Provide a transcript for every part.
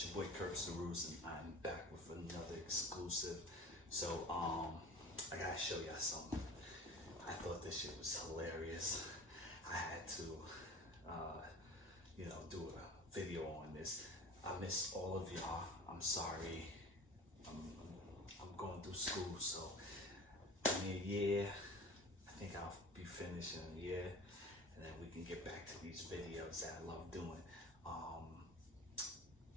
It's your boy Curbs the Rules, and I'm back with another exclusive. So, I gotta show y'all something. I thought this shit was hilarious. I had to, do a video on this. I miss all of y'all. I'm sorry. I'm going through school, so give me a year. I think I'll be finished in a year, and then we can get back to these videos that I love doing.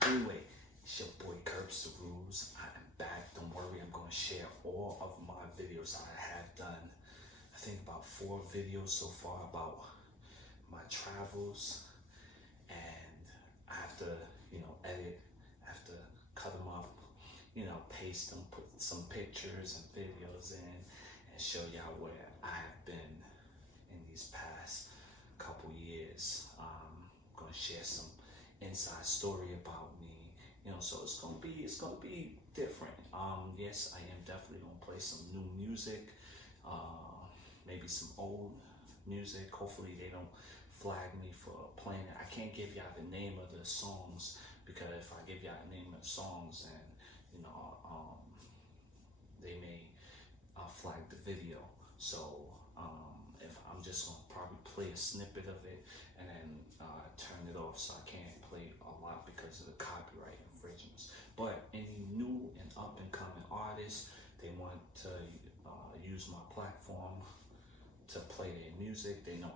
Anyway, it's your boy Curbs the Rules. I am back. Don't worry, I'm going to share all of my videos I have done. I think about 4 videos so far about my travels, and I have to, edit, I have to cut them up, paste them, put some pictures and videos in, and show y'all where I have been in these past couple years. I'm going to share some inside story about me, so it's gonna be different. Yes, I am definitely gonna play some new music, maybe some old music. Hopefully they don't flag me for playing it. I can't give y'all the name of the songs, because if I give y'all the name of the songs, then they may flag the video. So if I'm just gonna probably play a snippet of it and then turn it off, so I can't play a lot because of the copyright infringements. But any new and up and coming artists, they want to use my platform to play their music. They know,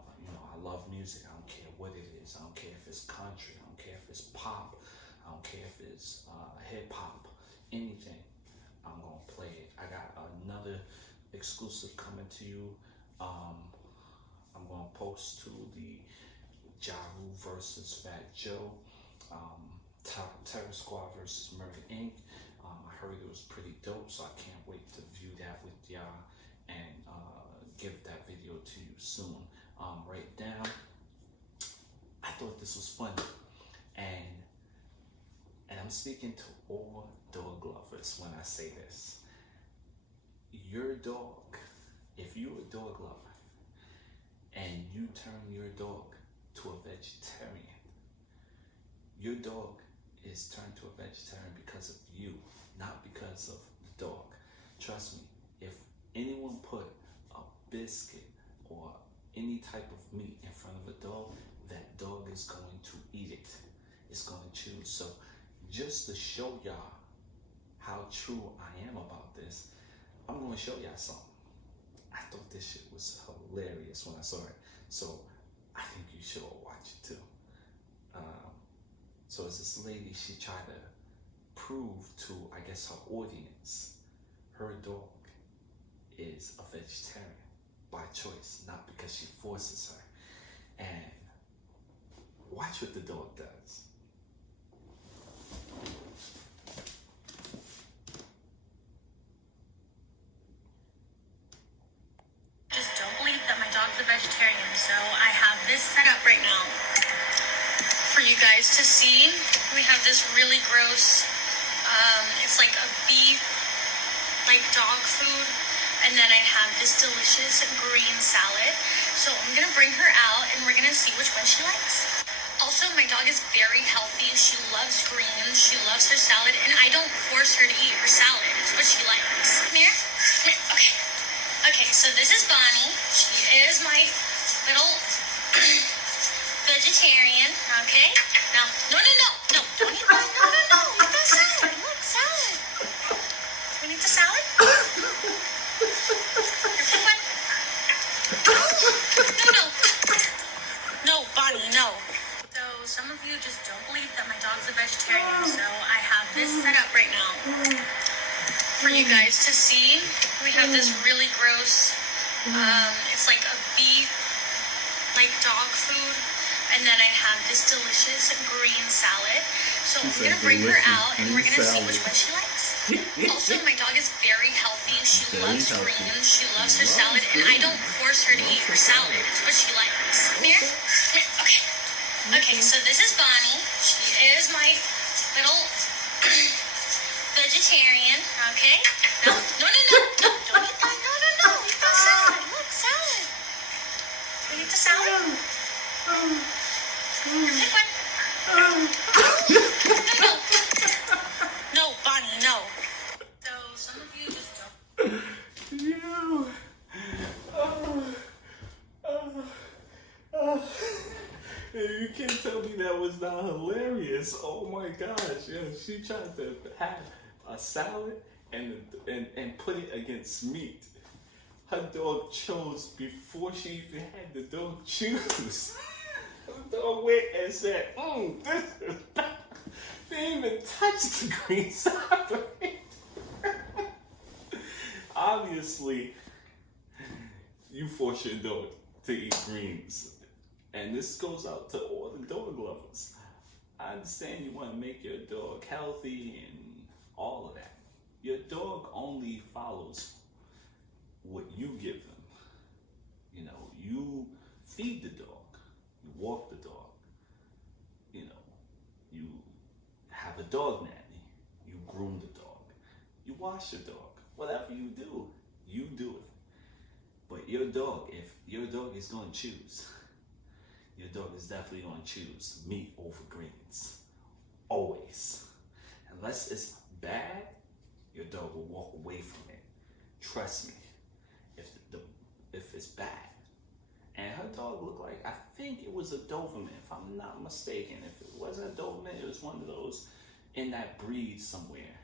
I love music. I don't care what it is. I don't care if it's country. I don't care if it's pop. I don't care if it's hip hop. Anything, I'm gonna play it. I got another exclusive coming to you. I'm gonna post to the Ja Rule versus Fat Joe, Terror Squad versus Murder Inc. I heard it was pretty dope, so I can't wait to view that with y'all and give that video to you soon. Write it down. I thought this was funny, and I'm speaking to all dog lovers when I say this. Your dog, if you're a dog lover and you turn your dog to a vegetarian, your dog is turned to a vegetarian because of you, not because of the dog. Trust me, if anyone put a biscuit or any type of meat in front of a dog, that dog is going to eat it. It's going to choose. So just to show y'all how true I am about this, I'm going to show y'all something. I thought this shit was hilarious when I saw it. So I think you should all watch it too. So as this lady, she tried to prove to, I guess, her audience, her dog is a vegetarian by choice, not because she forces her. And watch what the dog does. Just don't believe that my dog's a vegetarian, so I have this set up right now for you guys to see. We have this really gross, it's like a beef, like dog food, and then I have this delicious green salad. So I'm gonna bring her out and we're gonna see which one she likes. Also, my dog is very healthy. She loves greens, she loves her salad, and I don't force her to eat her salad. It's what she likes. Come here. Okay. Okay, so this is Bonnie. She is my little vegetarian, okay? Now, no, don't eat that. No, eat that salad. Look, salad. You want to eat the salad? Here, pick one. No, Bonnie, no. So, some of you just don't believe that my dog's a vegetarian, so I have this set up right now for you guys to see. We have this really gross, it's like a beef, like dog food, and then I have this delicious green salad. So I'm gonna bring her out and we're gonna see which one she likes. Also, my dog is very healthy. She loves greens, she loves her salad, and I don't force her to eat her salad. It's what she likes. Come here. Okay. Okay, so this is Bonnie. She is my little vegetarian, okay? No, don't eat that. No, eat that salad. Look, salad. You eat the salad? Here, pick one. No, hilarious. Oh my gosh. Yeah, she tried to have a salad and put it against meat. Her dog chose before she even had the dog choose. The dog went and said, this is bad. They didn't even touch the green side of it. Obviously, you force your dog to eat greens. And this goes out to all the dog lovers. I understand you want to make your dog healthy and all of that. Your dog only follows what you give them. You know, you feed the dog, you walk the dog, you know, you have a dog nanny, you groom the dog, you wash your dog. Whatever you do it. But your dog, if your dog is going to choose, your dog is definitely going to choose meat over greens. Always. Unless it's bad, your dog will walk away from it. Trust me. If it's bad. And her dog looked like, I think it was a Doberman, if I'm not mistaken. If it wasn't a Doberman, it was one of those in that breed somewhere,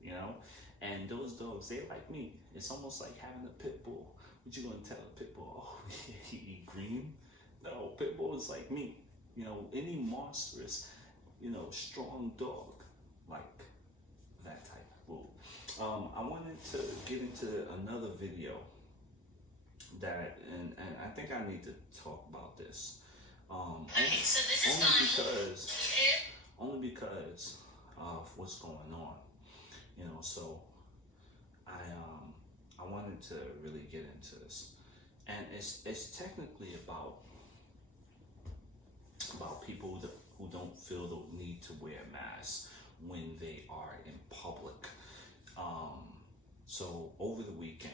you know? And those dogs, they like meat. It's almost like having a pit bull. What you gonna tell a pit bull? Oh, he eat green? No, pit bull is like meat. You know, any monstrous, you know, strong dog, like that type of bull. I wanted to get into another video that, and I think I need to talk about this. Okay, so this is only because of what's going on. You know, so I wanted to really get into this, and it's technically about people who don't feel the need to wear masks when they are in public. So over the weekend,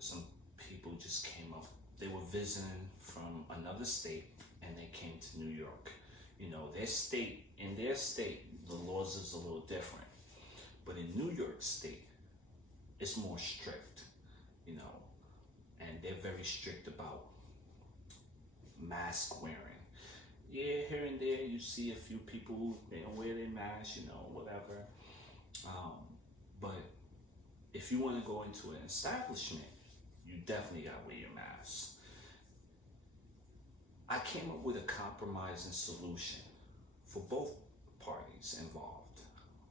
some people just came up. They were visiting from another state, and they came to New York. You know, in their state, the laws is a little different. But in New York State, it's more strict, you know, and they're very strict about mask wearing. Yeah, here and there you see a few people who, you know, wear their mask, you know, whatever. But if you want to go into an establishment, you definitely got to wear your mask. I came up with a compromising solution for both parties involved.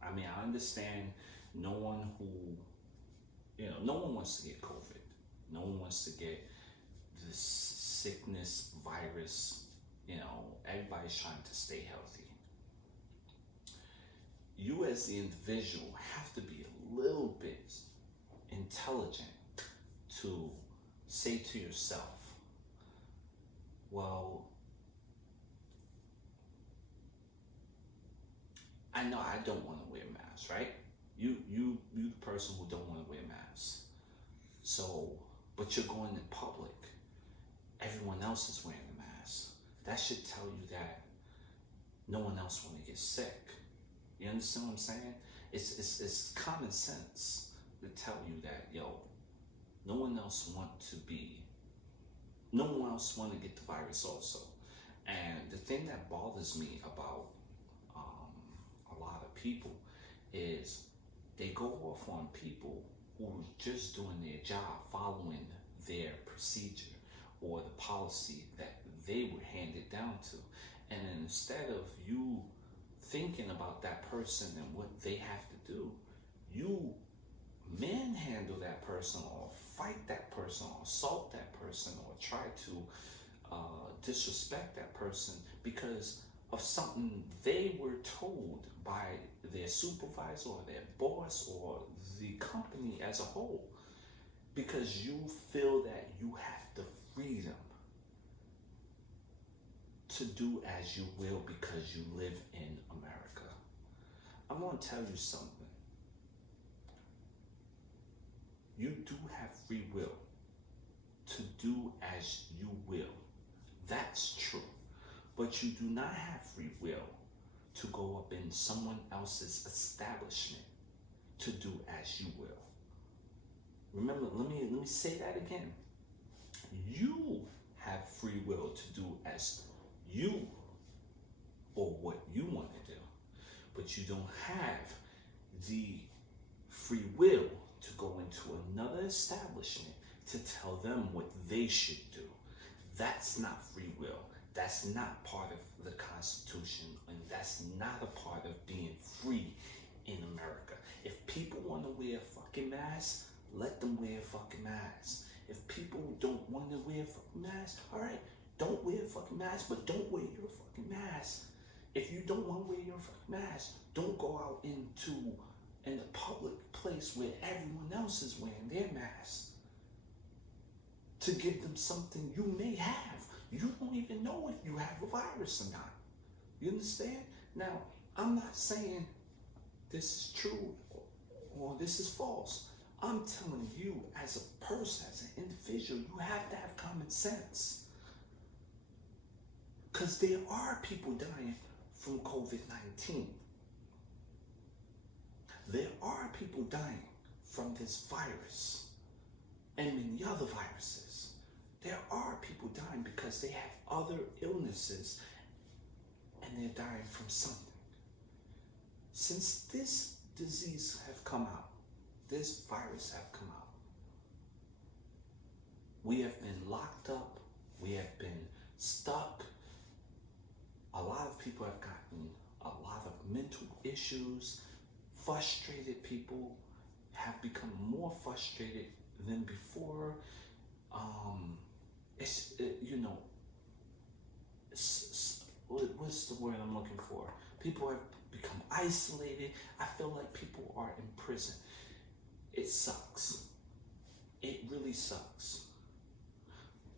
I mean, I understand no one wants to get COVID. No one wants to get this sickness, virus. You know, everybody's trying to stay healthy. You as the individual have to be a little bit intelligent to say to yourself, well, I know I don't want to wear masks, right? You the person who don't want to wear masks. So, but you're going in public. Everyone else is wearing a mask. That should tell you that no one else want to get sick. You understand what I'm saying? It's common sense to tell you that, yo, no one else want to get the virus also. And the thing that bothers me about a lot of people is they go off on people who are just doing their job, following their procedure or the policy that they were handed down to. And instead of you thinking about that person and what they have to do, you manhandle that person or fight that person or assault that person or try to disrespect that person because of something they were told by their supervisor or their boss or the company as a whole, because you feel that you have the freedom to do as you will because you live in America. I'm going to tell you something. You do have free will to do as you will. That's true. But you do not have free will to go up in someone else's establishment to do as you will. Remember, let me say that again. You have free will to do as you but you don't have the free will to go into another establishment to tell them what they should do. That's not free will. That's not part of the Constitution, and that's not a part of being free in America. If people want to wear a fucking mask, let them wear a fucking mask. If people don't want to wear a fucking mask, all right, don't wear a fucking mask, but don't wear your fucking mask. If you don't want to wear your fucking mask, don't go out in the public place where everyone else is wearing their mask to give them something you may have. You don't even know if you have a virus or not. You understand? Now, I'm not saying this is true or this is false. I'm telling you, as a person, as an individual, you have to have common sense. Because there are people dying from COVID-19. There are people dying from this virus and many other viruses. There are people dying because they have other illnesses and they're dying from something. Since this disease have come out, this virus have come out, we have been locked up, we have been stuck. A lot of people have gotten a lot of mental issues. Frustrated people have become more frustrated than before. What's the word I'm looking for? People have become isolated. I feel like people are in prison. It sucks. It really sucks.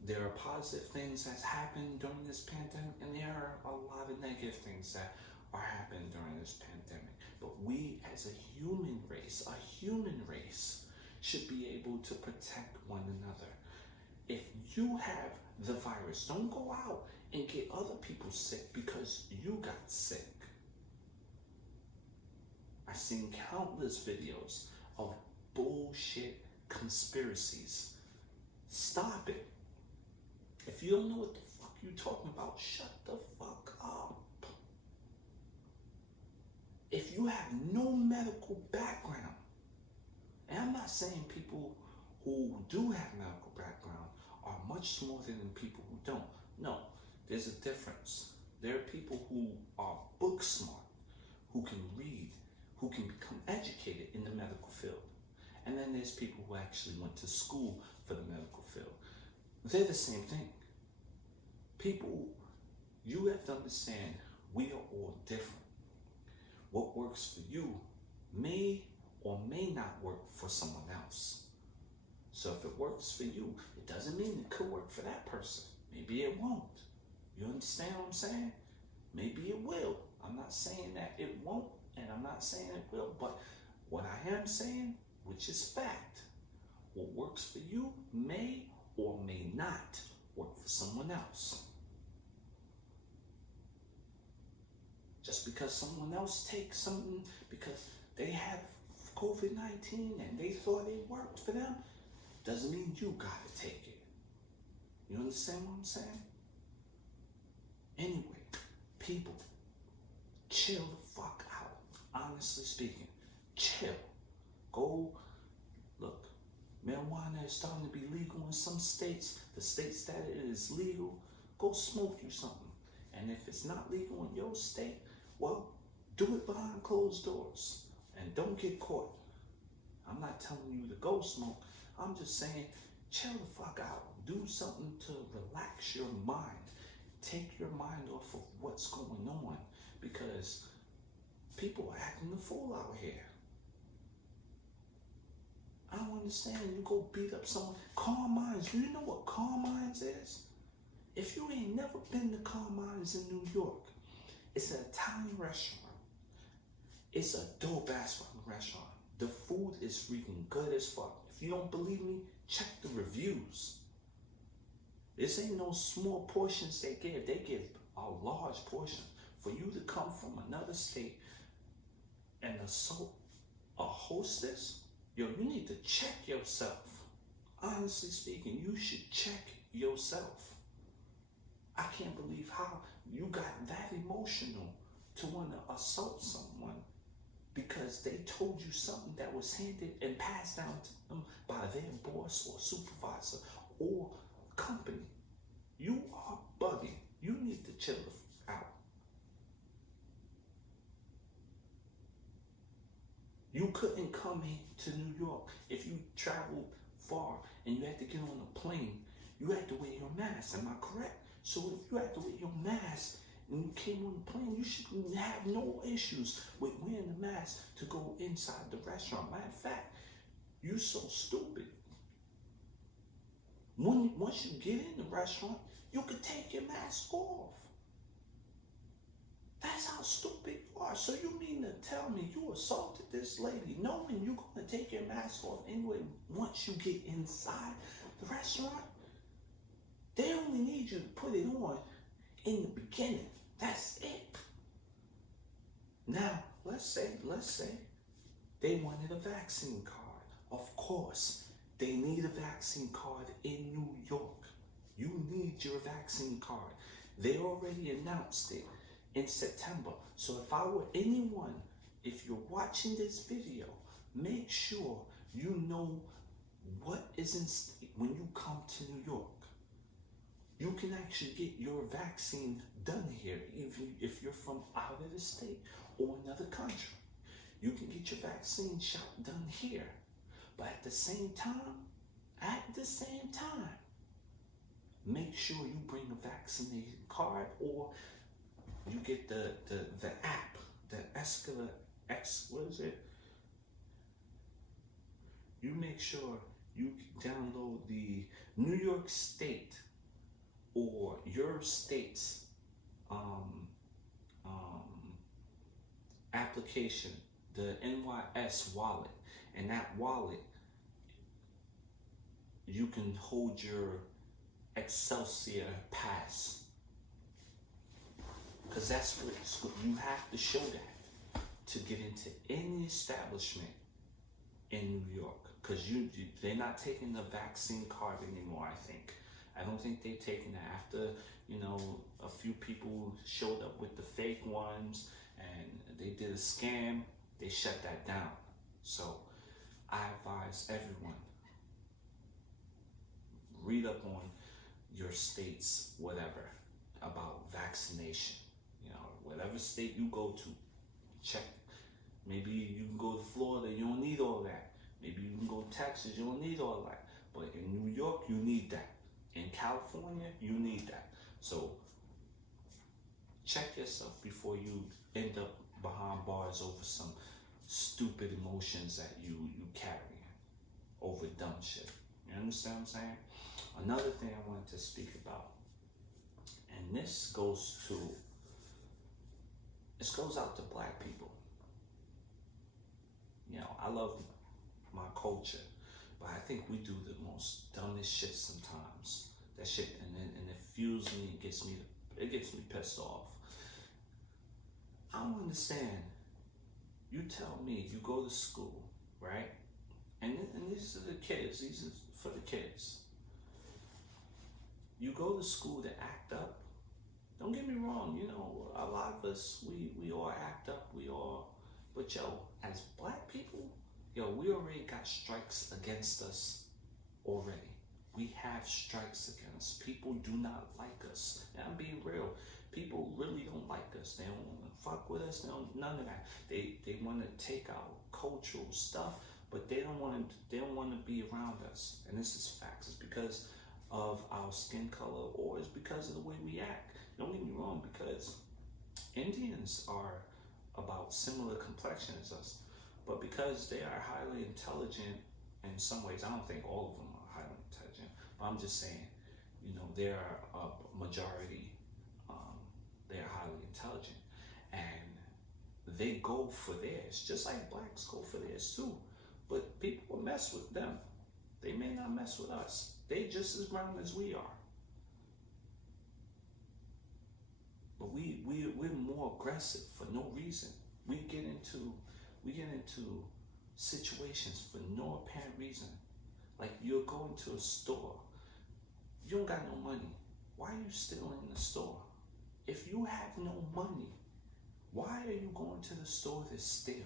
There are positive things that's happened during this pandemic, and there are a lot of negative things that are happening during this pandemic. But we, as a human race, should be able to protect one another. If you have the virus, don't go out and get other people sick because you got sick. I've seen countless videos of bullshit conspiracies. Stop it. If you don't know what the fuck you're talking about, shut the fuck up. If you have no medical background, and I'm not saying people who do have medical background are much smarter than people who don't. No, there's a difference. There are people who are book smart, who can read, who can become educated in the medical field. And then there's people who actually went to school for the medical field. They're the same thing. People, you have to understand, we are all different. What works for you may or may not work for someone else. So if it works for you, it doesn't mean it could work for that person. Maybe it won't. You understand what I'm saying? Maybe it will. I'm not saying that it won't, and I'm not saying it will, but what I am saying, which is fact, what works for you may or may not work for someone else. Just because someone else takes something because they have COVID-19 and they thought it worked for them, doesn't mean you gotta take it. You understand what I'm saying? Anyway, people, chill the fuck out. Honestly speaking, chill. Go, look, marijuana is starting to be legal in some states. The states that it is legal, go smoke you something. And if it's not legal in your state, well, do it behind closed doors and don't get caught. I'm not telling you to go smoke. I'm just saying, chill the fuck out. Do something to relax your mind. Take your mind off of what's going on, because people are acting the fool out here. I don't understand. You go beat up someone. Calm Minds. Do you know what Calm Minds is? If you ain't never been to Calm Minds in New York, it's an Italian restaurant. It's a dope ass fucking restaurant. The food is freaking good as fuck. If you don't believe me, check the reviews. This ain't no small portions they give. They give a large portion. For you to come from another state and assault a hostess, yo, you need to check yourself. Honestly speaking, you should check yourself. I can't believe how you got that emotional to want to assault someone because they told you something that was handed and passed down to them by their boss or supervisor or company. You are bugging. You need to chill out. You couldn't come here to New York. If you traveled far and you had to get on a plane, you had to wear your mask. Am I correct? So if you had to wear your mask and you came on the plane, you should have no issues with wearing the mask to go inside the restaurant. Matter of fact, you so stupid. Once you get in the restaurant, you could take your mask off. That's how stupid you are. So you mean to tell me you assaulted this lady knowing you're going to take your mask off anyway once you get inside the restaurant? They only need you to put it on in the beginning. That's it. Now, let's say they wanted a vaccine card. Of course, they need a vaccine card in New York. You need your vaccine card. They already announced it in September. So if I were anyone, if you're watching this video, make sure you know what is in state when you come to New York. You can actually get your vaccine done here, even if you're from out of the state or another country. You can get your vaccine shot done here. But at the same time, make sure you bring a vaccination card, or you get the app, the what is it? You make sure you download the New York State or your state's application, the NYS wallet, and that wallet you can hold your Excelsior pass, because that's what you have to show that to get into any establishment in New York, because they're not taking the vaccine card anymore. I don't think they're taking that. After a few people showed up with the fake ones and they did a scam, they shut that down. So I advise everyone, read up on your state's whatever about vaccination. Whatever state you go to, check. Maybe you can go to Florida, you don't need all that. Maybe you can go to Texas, you don't need all that. But in New York, you need that. In California, you need that. So check yourself before you end up behind bars over some stupid emotions that you carry over dumb shit. You understand what I'm saying? Another thing I wanted to speak about, and this goes out to black people. I love my culture, but I think we do the most dumbest shit sometimes. That shit, and it fuels me, it gets me pissed off. I don't understand. You tell me, you go to school, right? And these are the kids, these are for the kids. You go to school to act up. Don't get me wrong, a lot of us, we all act up, but as black people, we already got strikes against us already. We have strikes against us. People do not like us. And I'm being real. People really don't like us. They don't want to fuck with us. None of that. They want to take our cultural stuff, but they don't want to be around us. And this is facts. It's because of our skin color, or it's because of the way we act. Don't get me wrong, because Indians are about similar complexion as us, but because they are highly intelligent in some ways, I don't think all of them are highly intelligent, but I'm just saying, they are a majority, they are highly intelligent, and they go for theirs, just like blacks go for theirs too, but people will mess with them. They may not mess with us. They just as brown as we are. But we're more aggressive for no reason. We get into situations for no apparent reason. Like, you're going to a store, you don't got no money. Why are you still in the store? If you have no money, Why are you going to the store to steal?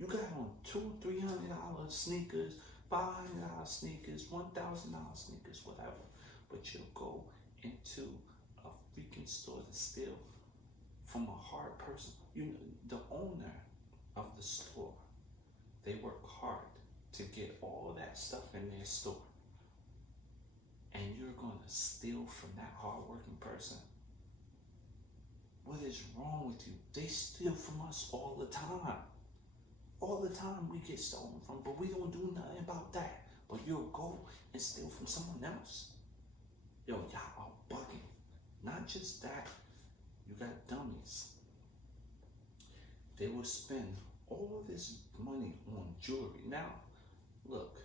You got on $200-$300 sneakers, $500 sneakers, $1,000 sneakers, whatever. But you'll go into a freaking store to steal from a hard person. The owner of the store, they work hard to get all that stuff in their store. And you're going to steal from that hardworking person. What is wrong with you? They steal from us all the time. All the time we get stolen from, but we don't do nothing about that. But you'll go and steal from someone else. Yo, y'all are bugging. Not just that, you got dummies. They will spend all this money on jewelry. Now, look,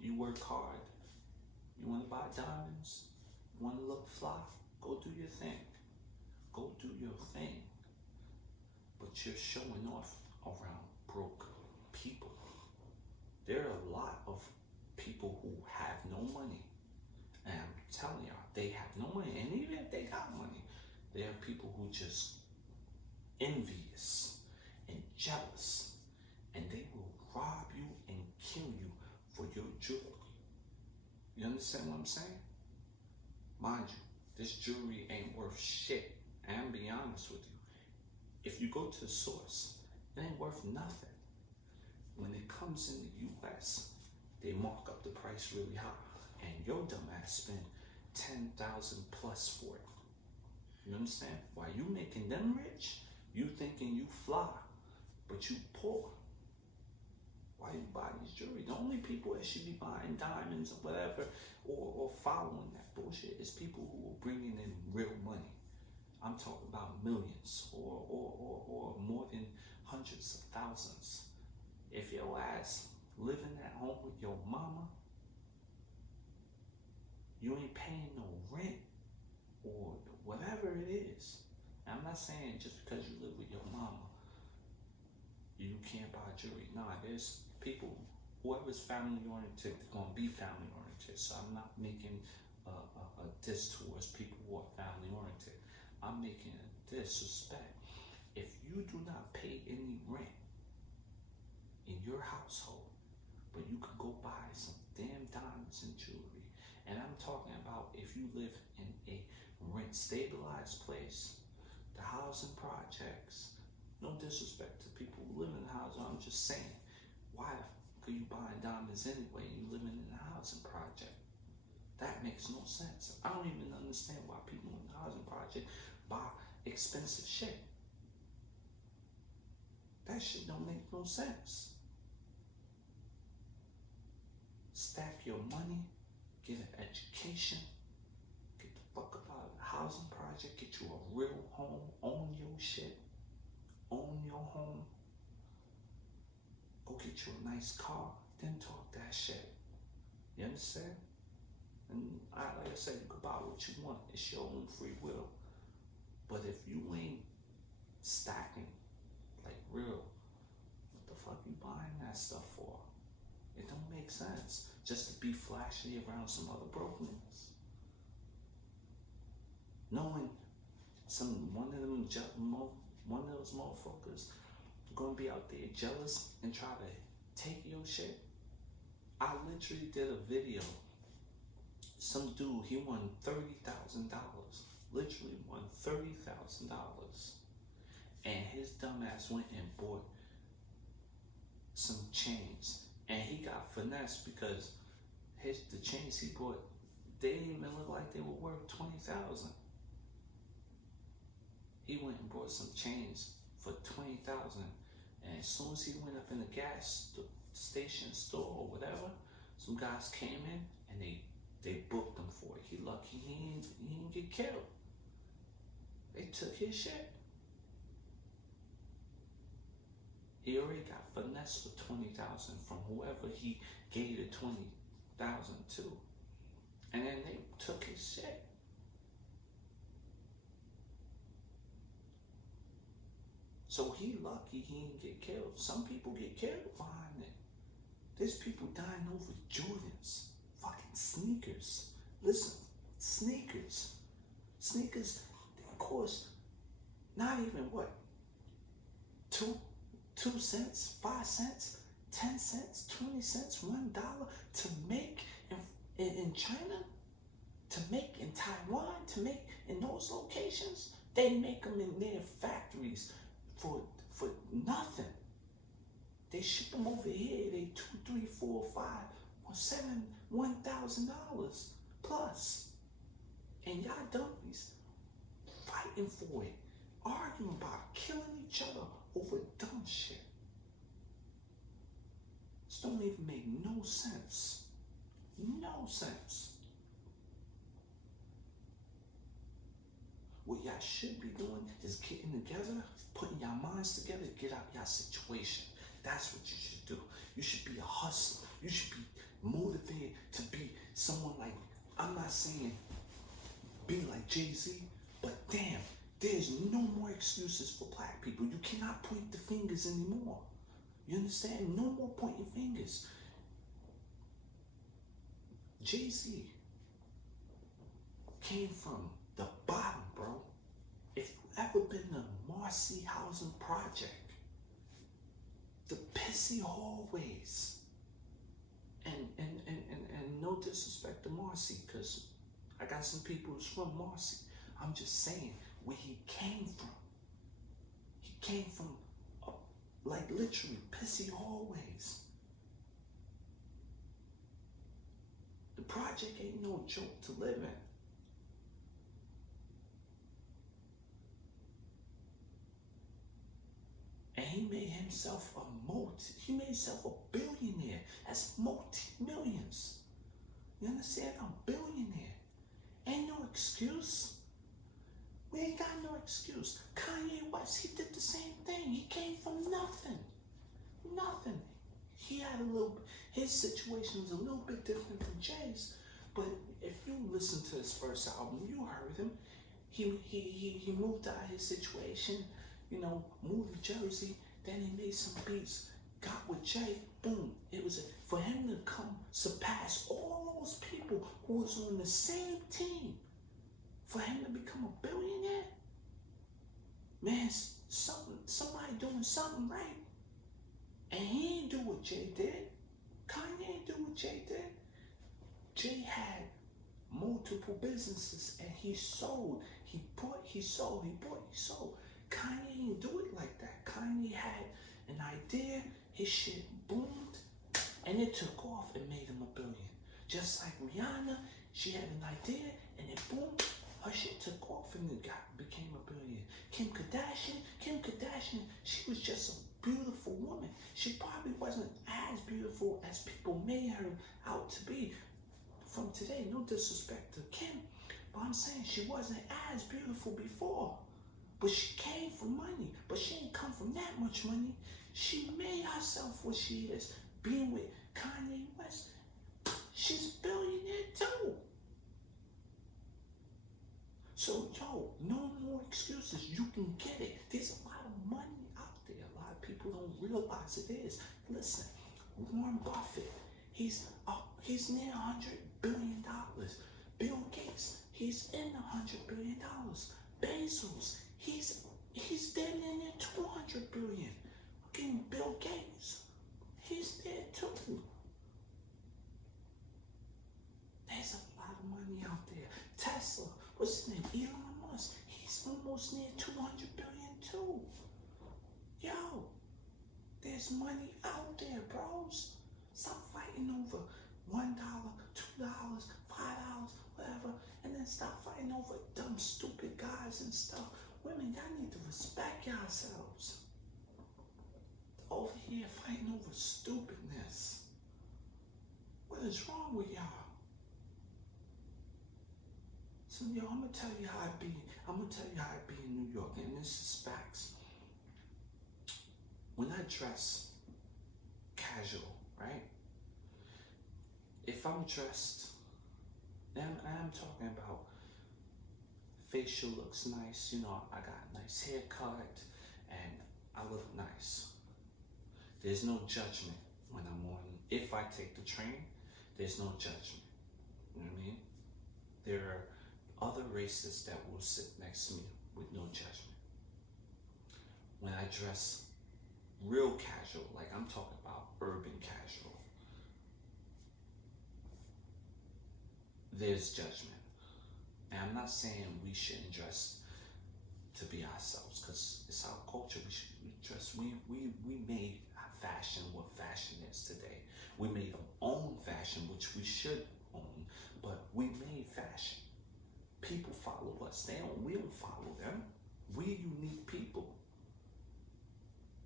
you work hard. You want to buy diamonds? You want to look fly? Go do your thing. Go do your thing. But you're showing off around broke people. There are a lot of people who have no money. And I'm telling y'all, they have no money. And even if they got money, there are people who just envious and jealous. And they will rob you and kill you for your jewelry. You understand what I'm saying? Mind you, this jewelry ain't worth shit. And I'm being honest with you. If you go to the source, it ain't worth nothing. When it comes in the US, they mark up the price really high. And your dumb ass spend $10,000 plus for it. You understand? While you making them rich, you thinking you fly, but you poor. Why you buy this jewelry? The only people that should be buying diamonds or whatever, or following that bullshit, is people who are bringing in real money. I'm talking about millions or more than hundreds of thousands. If your ass living at home with your mama, you ain't paying no rent or whatever it is. I'm not saying just because you live with your mama, you can't buy jewelry. Nah, there's people, whoever's family oriented, they're gonna be family oriented. So I'm not making a diss towards people who are family oriented. I'm making a disrespect. If you do not pay any rent in your household, but you can go buy some damn diamonds and jewelry, and I'm talking about if you live in a rent stabilized place, the housing projects, no disrespect to people who live in the house, I'm just saying, why the fuck are you buying diamonds anyway and you living in a housing project? That makes no sense. I don't even understand why people in the housing project buy expensive shit. That shit don't make no sense. Stack your money, get an education, get the fuck up out of the housing project, get you a real home, own your shit, own your home, go get you a nice car, then talk that shit. You understand? And like I said, you can buy what you want. It's your own free will. But if you ain't stacking like real, what the fuck you buying that stuff for? It don't make sense. Just to be flashy around some other brokenness. Knowing one of those motherfuckers gonna be out there jealous and try to take your shit. I literally did a video. Some dude, he won $30,000. Literally won $30,000. And his dumbass went and bought some chains. And he got finessed because the chains he bought, they didn't even look like they were worth $20,000. He went and bought some chains for $20,000. And as soon as he went up in the gas station store or whatever, some guys came in and they booked him for it. He lucky he didn't get killed. They took his shit. He already got finessed for $20,000 from whoever he gave the $20,000 to. And then they took his shit. So he lucky he didn't get killed. Some people get killed behind it. There's people dying over Jordans. Fucking sneakers. Listen, sneakers. Sneakers, of course, not even what, 2 cents, 5 cents, 10 cents, 20 cents, $1 to make in China, to make in Taiwan, to make in those locations. They make them in their factories for nothing. They ship them over here. They $2, $3, $4, $5, or $7, $1,000 plus. And y'all dummies fighting for it, arguing about killing each other over dumb shit. This don't even make no sense. No sense. What y'all should be doing is getting together, putting your minds together, get out your situation. That's what you should do. You should be a hustler. You should be motivated to be someone like, I'm not saying be like Jay-Z, but damn, there's no more excuses for black people. You cannot point the fingers anymore. You understand? No more pointing fingers. Jay-Z came from the bottom, bro. If you ever been to Marcy Housing Project, the pissy hallways, and no disrespect to Marcy, because I got some people who's from Marcy. I'm just saying where he came from. He came from like literally pissy hallways. The project ain't no joke to live in. And he made himself he made himself a billionaire. That's multi-millions. You understand? A billionaire. Ain't no excuse. We ain't got no excuse. Kanye West, he did the same thing. He came from nothing. Nothing. He had his situation was a little bit different from Jay's. But if you listen to his first album, you heard him. He moved out of his situation, moved to Jersey. Then he made some beats, got with Jay, boom. It was for him to come surpass all those people who was on the same team. For him to become a billionaire, man, somebody doing something right. And he ain't do what Jay did. Kanye ain't do what Jay did. Jay had multiple businesses and he sold. He bought, he sold, he bought, he sold. Kanye didn't do it like that. Kanye had an idea, his shit boomed, and it took off and made him a billion. Just like Rihanna, she had an idea and it boomed, her shit took off and it became a billion. Kim Kardashian, she was just a beautiful woman. She probably wasn't as beautiful as people made her out to be from today. No disrespect to Kim, but I'm saying she wasn't as beautiful before. But she came from money, but she didn't come from that much money. She made herself what she is. Being with Kanye West, she's a billionaire too. So, no more excuses. You can get it. There's a lot of money out there. A lot of people don't realize it is. Listen, Warren Buffett, he's near $100 billion. Bill Gates, he's in $100 billion. Bezos, he's dead in there $200 billion. Fucking Bill Gates, he's there too. There's a lot of money out there. Tesla, what's his name? Elon Musk, he's almost near $200 billion too. Yo, there's money out there, bros. Stop fighting over $1, $2, $5, whatever, and then stop fighting over dumb, stupid guys and stuff. Women, y'all need to respect yourselves. Over here fighting over stupidness. What is wrong with y'all? So, I'm gonna tell you how I be. I'm gonna tell you how I be in New York, and this is facts. When I dress casual, right? If I'm dressed, and I'm talking about facial looks nice, I got a nice haircut, and I look nice. There's no judgment when I'm on. If I take the train, there's no judgment. You know what I mean? There are other races that will sit next to me with no judgment. dress real casual, like I'm talking about urban casual, there's judgment. And I'm not saying we shouldn't dress to be ourselves, because it's our culture. We dress. We made fashion what fashion is today. We made our own fashion, which we should own, but we made fashion. People follow us. We don't follow them. We're unique people.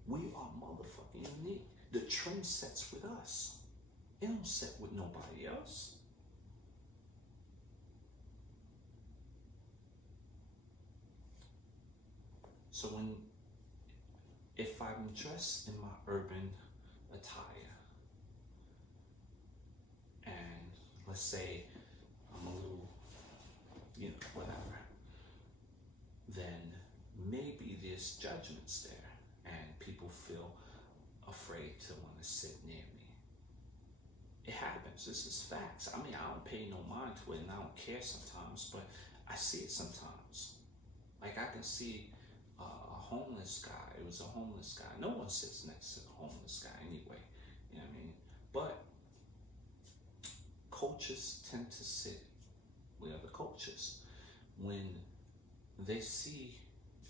We are motherfucking unique. The trend sets with us. It don't set with nobody else. So if I'm dressed in my urban attire, and let's say I'm a little, whatever, then maybe there's judgments there, and people feel afraid to want to sit near me. It happens. This is facts. I mean, I don't pay no mind to it, and I don't care sometimes, but I see it sometimes. Like, I can see a homeless guy. It was a homeless guy. No one sits next to the homeless guy anyway. You know what I mean? But cultures tend to sit with other cultures. When they see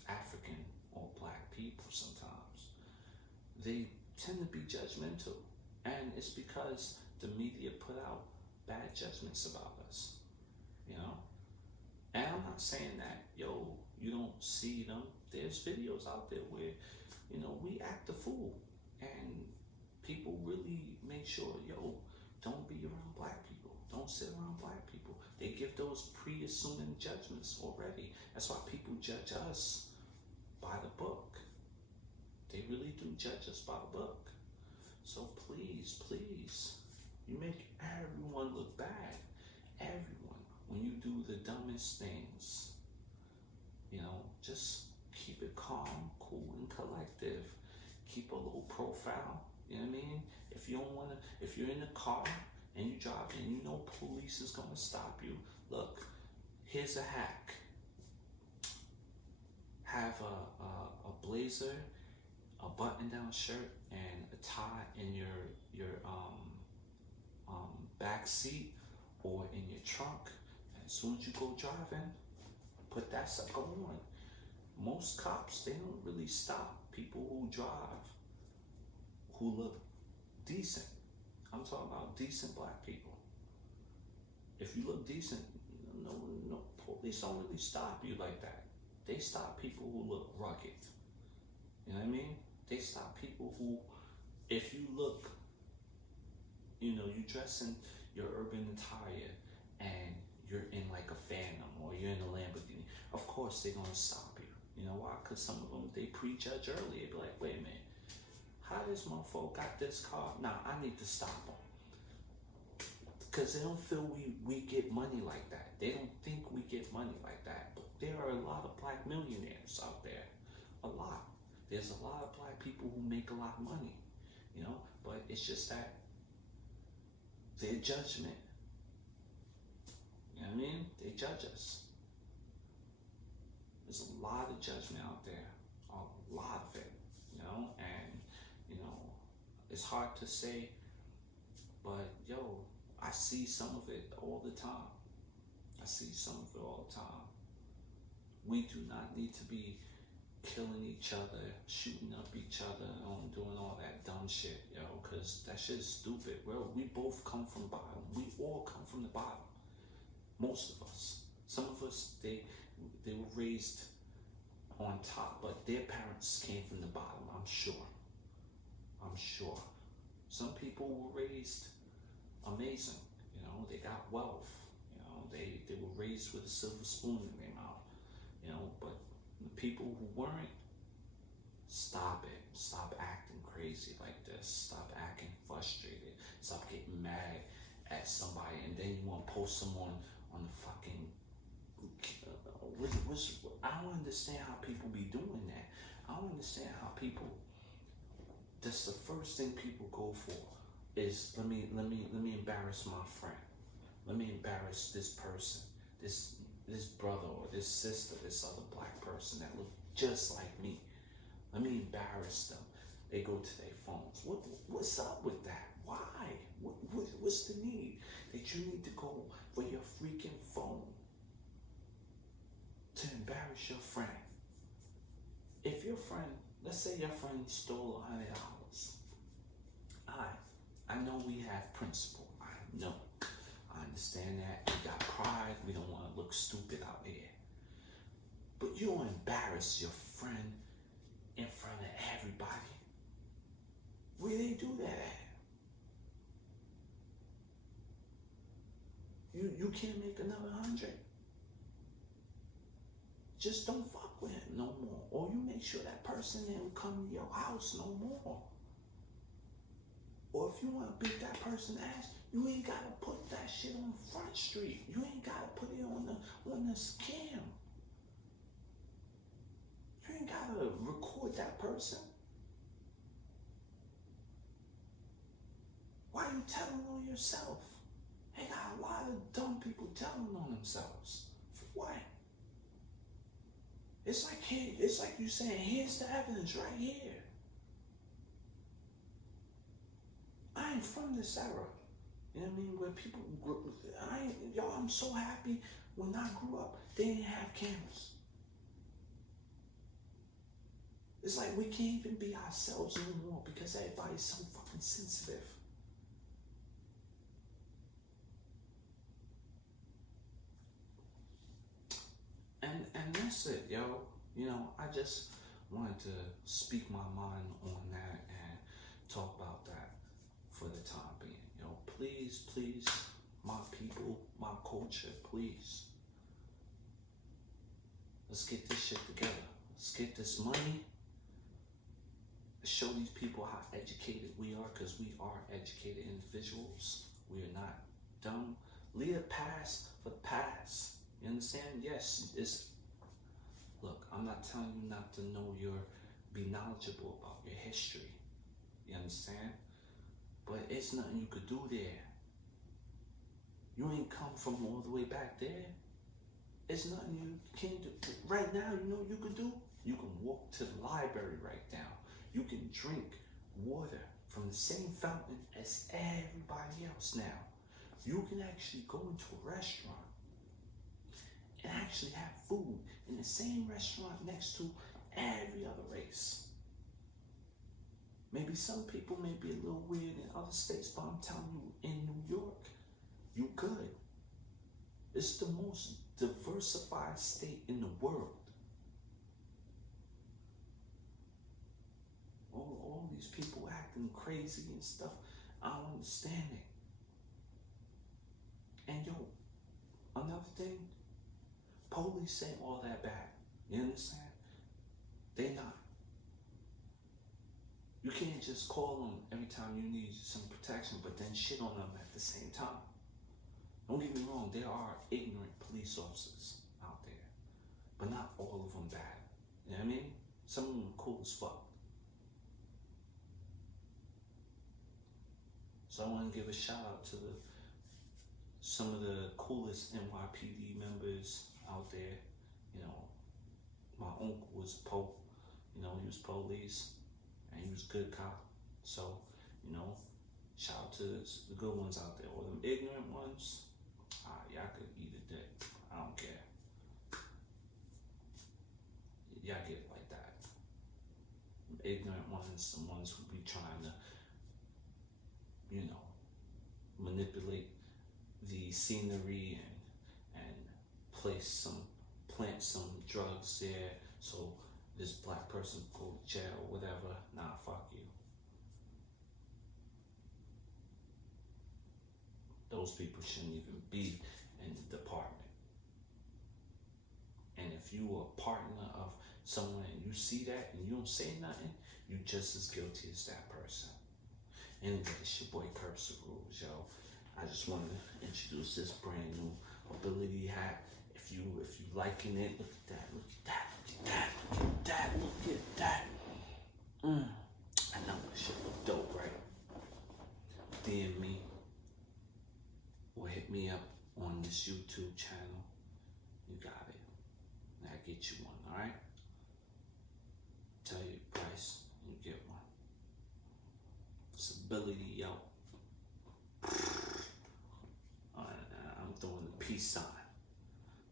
African or black people sometimes, they tend to be judgmental. And it's because the media put out bad judgments about us, And I'm not saying that, you don't see them. There's videos out there where, we act a fool. And people really make sure, don't be around black people. Don't sit around black people. They give those pre-assuming judgments already. That's why people judge us by the book. They really do judge us by the book. So please, you make everyone look bad. Everyone. When you do the dumbest things, just keep it calm, cool, and collective. Keep a low profile. You know what I mean? If you're in a car and you drive and police is gonna stop you, look, here's a hack. Have a blazer, a button-down shirt, and a tie in your back seat or in your trunk. And as soon as you go driving, put that sucker on. Most cops, they don't really stop people who drive, who look decent. I'm talking about decent black people. If you look decent, no police don't really stop you like that. They stop people who look rugged. You know what I mean? They stop people who, if you look, you dress in your urban attire and you're in like a Phantom or you're in a Lamborghini, of course they're gonna stop you. You know why? Because some of them, they prejudge early. They be like, wait a minute, how this motherfucker got this car? Nah, I need to stop him. Because they don't feel we get money like that. They don't think we get money like that. But there are a lot of black millionaires out there. A lot. There's a lot of black people who make a lot of money. But it's just that their judgment. You know what I mean? They judge us. There's a lot of judgment out there, a lot of it, and it's hard to say, but I see some of it all the time. We do not need to be killing each other, shooting up each other, doing all that dumb shit, because that shit is stupid. We both come from the bottom. We all come from the bottom. Most of us. Some of us, they were raised on top, but their parents came from the bottom, I'm sure. Some people were raised amazing, they got wealth, they were raised with a silver spoon in their mouth, but the people who weren't, stop it. Stop acting crazy like this. Stop acting frustrated. Stop getting mad at somebody and then you want to post them on the fucking I don't understand how people be doing that. I don't understand how people, that's the first thing people go for is let me embarrass my friend. Let me embarrass this person, this brother or this sister, this other black person that look just like me. Let me embarrass them. They go to their phones. What's up with that? Why? What's the need? That you need to go for your freaking phone to embarrass your friend. If your friend, let's say your friend stole $100. I know we have principle. I know. I understand that. We got pride. We don't want to look stupid out here. But you don't embarrass your friend in front of everybody. Where they do that at? You can't make another 100. Just don't fuck with him no more. Or you make sure that person didn't come to your house no more. Or if you want to beat that person's ass, you ain't got to put that shit on Front Street. You ain't got to put it on the cam. You ain't got to record that person. Why you telling on yourself? They got a lot of dumb people telling on themselves. For what? It's like you saying, here's the evidence right here. I ain't from this era. You know what I mean? Where people I'm so happy when I grew up, they didn't have cameras. It's like we can't even be ourselves anymore because everybody's so fucking sensitive. And that's it, yo. You know, I just wanted to speak my mind on that and talk about that for the time being. You know, please, my people, my culture, please. Let's get this shit together. Let's get this money. Let's show these people how educated we are, because we are educated individuals. We are not dumb. Leave the past for the past. You understand? Yes, look, I'm not telling you not to be knowledgeable about your history. You understand? But it's nothing you could do there. You ain't come from all the way back there. It's nothing you can do. Right now, you know what you could do? You can walk to the library right now. You can drink water from the same fountain as everybody else now. You can actually go into a restaurant and actually have food in the same restaurant next to every other race. Maybe some people may be a little weird in other states, but I'm telling you, in New York, you could. It's the most diversified state in the world. All these people acting crazy and stuff, I don't understand it. And yo, another thing, police ain't all that bad. You understand? They not. You can't just call them every time you need some protection, but then shit on them at the same time. Don't get me wrong, there are ignorant police officers out there, but not all of them bad. You know what I mean? Some of them are cool as fuck. So I want to give a shout out to some of the coolest NYPD members out there. You know, my uncle was Pope. You know, he was police, and he was a good cop. So, you know, shout out to the good ones out there. Or them ignorant ones, y'all could eat a dick. I don't care. Y'all get it like that. The ignorant ones, the ones who be trying to, you know, manipulate the scenery and plant some drugs there so this black person go to jail or whatever. Nah, fuck you. Those people shouldn't even be in the department. And if you are a partner of someone and you see that and you don't say nothing, you just as guilty as that person. Anyway, it's your boy Kerbs the Rules, yo. I just wanted to introduce this brand new ability hat. If you liking it, look at that, look at that, look at that, look at that, look at that. I know this shit look dope, right? DM me or hit me up on this YouTube channel. You got it. And I'll get you one, alright? Tell your ability, yo. I'm throwing the peace sign,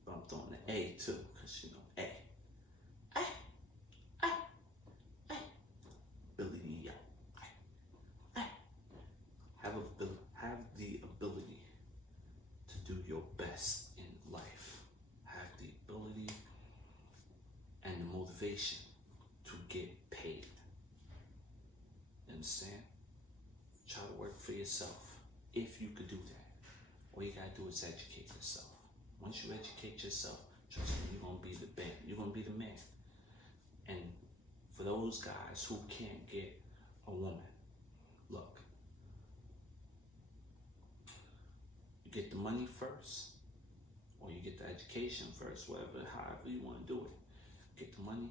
but I'm throwing the A too, because you know, A. Ability, yo. Have the ability to do your best in life. Have the ability and the motivation to get paid. Understand? Try to work for yourself. If you could do that, all you gotta do is educate yourself. Once you educate yourself, trust me, you're gonna be the man. You're gonna be the man. And for those guys who can't get a woman, look, you get the money first, or you get the education first, whatever, however you want to do it. Get the money,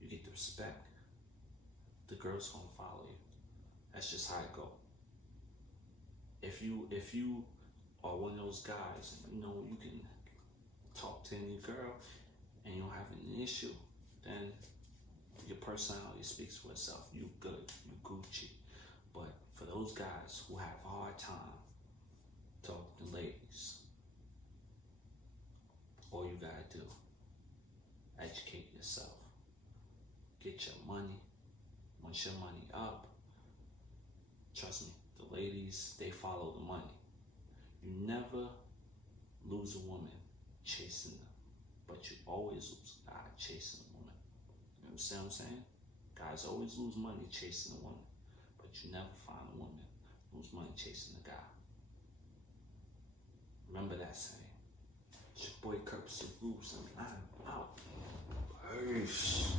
you get the respect, the girl's gonna follow you. That's just how it go. If you are one of those guys, you know, you can talk to any girl and you don't have an issue, then your personality speaks for itself. You good, you Gucci. But for those guys who have a hard time talking to ladies, all you gotta do, educate yourself. Get your money. Once your money up, trust me, the ladies, they follow the money. You never lose a woman chasing them, but you always lose a guy chasing a woman. You understand what I'm saying? Guys always lose money chasing a woman, but you never find a woman lose money chasing a guy. Remember that saying. It's your boy KERBINATOR Podcast, and I'm out. Peace.